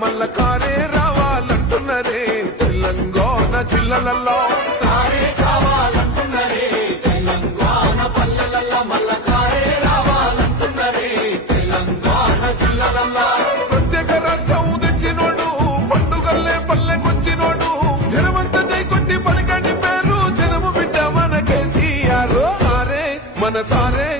మల్ల కారే రావాలంటున్నరే తెలంగాణ జిల్లలలో సారే కావాలంటున్నరే తెలంగాణ పల్లెలలో మల్ల కారే రావాలంటున్నరే తెలంగాణ జిల్లలలో ప్రత్యేక రాష్ట్రం తెచ్చినోడు పండుగల్లే పల్లెకొచ్చినోడు జనమంతా జై కొట్టి పలికండి పేరు జనము బిడ్డ మన కేసీఆర్ సారే మన సారే